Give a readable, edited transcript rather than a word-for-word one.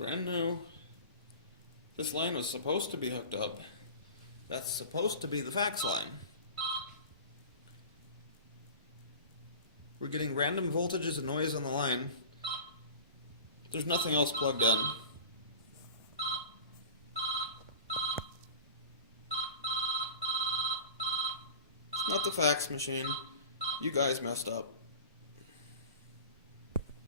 brand new. This line was supposed to be hooked up. That's supposed to be the fax line. We're getting random voltages and noise on the line. There's nothing else plugged in. It's not the fax machine. You guys messed up.